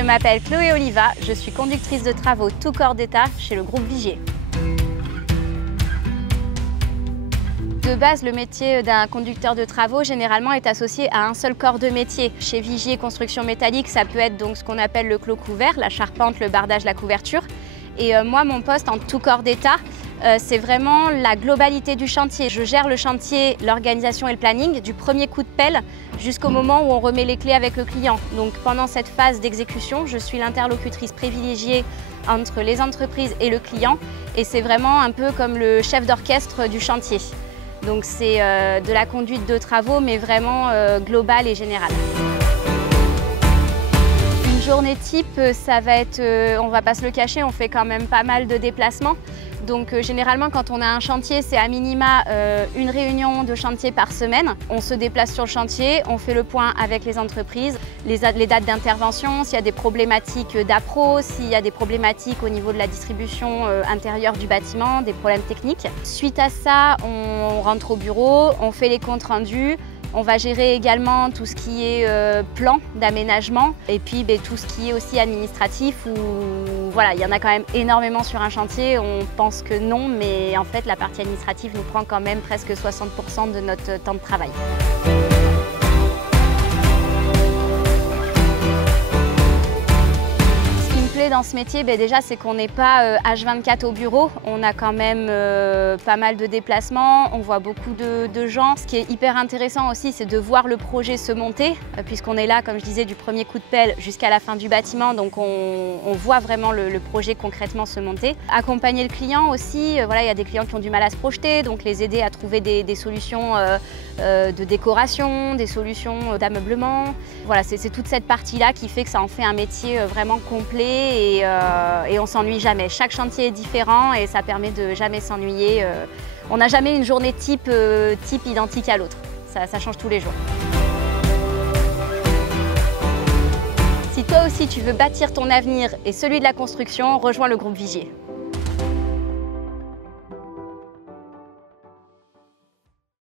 Je m'appelle Chloé Oliva, je suis conductrice de travaux tout corps d'État chez le groupe Vigier. De base, le métier d'un conducteur de travaux généralement est associé à un seul corps de métier. Chez Vigier Construction Métallique, ça peut être donc ce qu'on appelle le clos couvert, la charpente, le bardage, la couverture. Et moi, mon poste en tout corps d'État, c'est vraiment la globalité du chantier. Je gère le chantier, l'organisation et le planning du premier coup de pelle jusqu'au moment où on remet les clés avec le client. Donc pendant cette phase d'exécution, je suis l'interlocutrice privilégiée entre les entreprises et le client et c'est vraiment un peu comme le chef d'orchestre du chantier. Donc c'est de la conduite de travaux mais vraiment globale et générale. Une journée type, ça va être, on va pas se le cacher, on fait quand même pas mal de déplacements. Donc généralement quand on a un chantier, c'est à minima une réunion de chantier par semaine. On se déplace sur le chantier, on fait le point avec les entreprises, les dates d'intervention, s'il y a des problématiques d'appro, s'il y a des problématiques au niveau de la distribution intérieure du bâtiment, des problèmes techniques. Suite à ça, on rentre au bureau, on fait les comptes rendus. On va gérer également tout ce qui est plan d'aménagement et puis tout ce qui est aussi administratif où voilà, il y en a quand même énormément sur un chantier. On pense que non, mais en fait la partie administrative nous prend quand même presque 60% de notre temps de travail. Dans ce métier, déjà c'est qu'on n'est pas H24 au bureau, on a quand même pas mal de déplacements, on voit beaucoup de gens. Ce qui est hyper intéressant aussi, c'est de voir le projet se monter, puisqu'on est là, comme je disais, du premier coup de pelle jusqu'à la fin du bâtiment, donc on voit vraiment le projet concrètement se monter. Accompagner le client aussi, voilà, il y a des clients qui ont du mal à se projeter, donc les aider à trouver des solutions de décoration, des solutions d'ameublement. Voilà, c'est toute cette partie-là qui fait que ça en fait un métier vraiment complet. Et on s'ennuie jamais. Chaque chantier est différent et ça permet de jamais s'ennuyer. On n'a jamais une journée type identique à l'autre. Ça change tous les jours. Si toi aussi tu veux bâtir ton avenir et celui de la construction, rejoins le groupe Vigier.